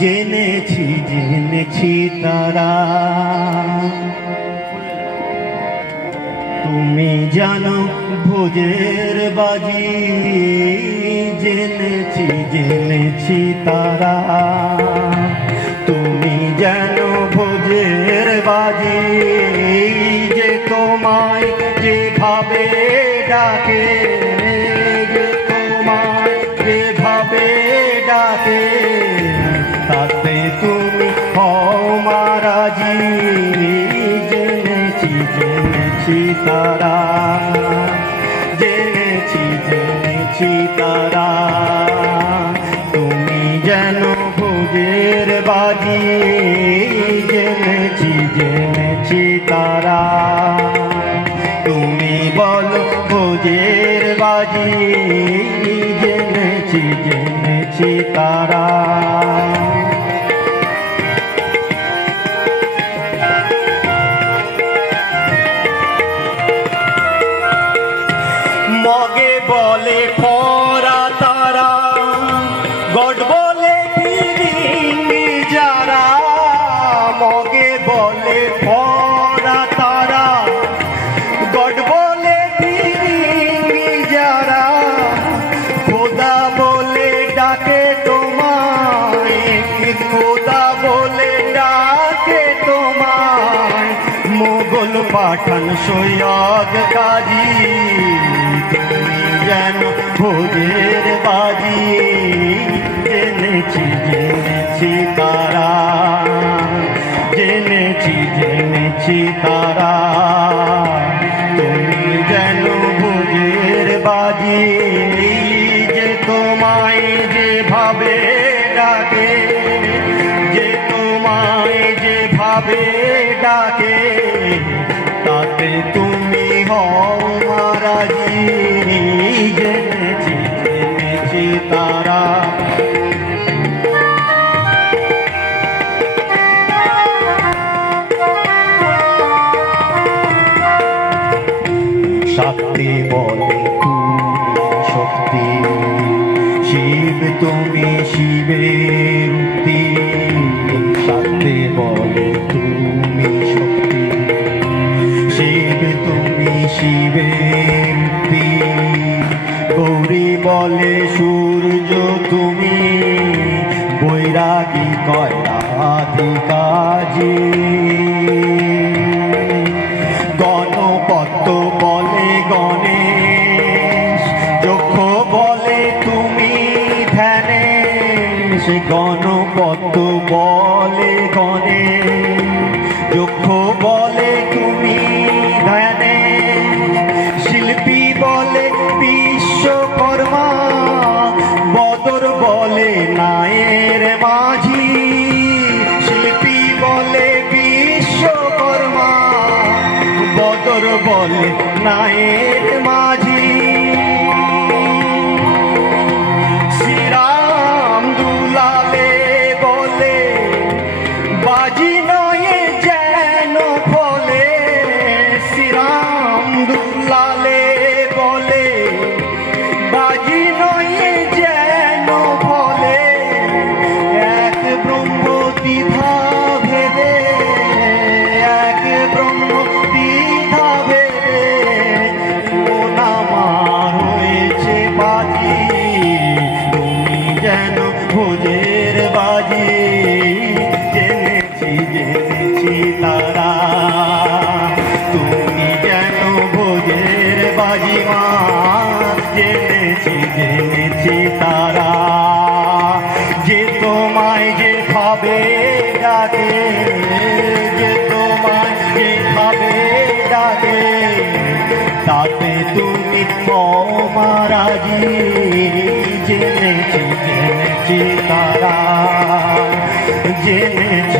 জেনেছি জেনেছি তারা। তুমি জানো ভোজের বাজি জেনেছি জেনেছি তারা। তুমি জানো ভোজের বাজি জেনেছি তারা, জেনেছি জেনেছি তারা। তুমি যেন ভোজের বাজি, জেনেছি জেনেছি তারা। তুমি বলো ভোজের বাজি, জেনেছি জেনেছি তারা। মগে বলে ফরা তারা। গড বলে যারা। মগে বলে ফরা তারা। গড বলে যারা। খোদা বলে ডাকে তোমায়। খোদা বলে ডাকে তোমায়। মোগল পাঠান সৈয়দ কাজী। যেন ভোজের বাজি জেনেছি জেনেছি তারা। জেনেছি জেনেছি তারা। তুমি যেন ভোজের বাজি, যে তোমায় যেভাবে ডাকে, যে তোমায় যেভাবে ডাকে, তাতে তুমি হও তারা। শক্তি বলে শক্তি, শিব তুমি শিবের মুক্তি শক্তি বলে তুমি শক্তি, শিব তুমি শিবের গৌরী বলে, সূর্য তুমি বৈরাগী কয়াধিকাজি গণপত্য বলে গণেশ, যক্ষ বলে তুমি ধ্যানে সে গণপত্য বলে গণেশ, যক্ষ বলে নায়ের মাঝি শিল্পী বলে বিশ্বকর্মা বদর বলে নায়ের মাঝি। জেনেছি জেনেছি তারা। যে তোমায় যে ভাবে ডাকে, যে তোমায় যে ভাবে ডাকে, তাতে তুমি মারাজি জেনেছি জেনেছি তারা জেনে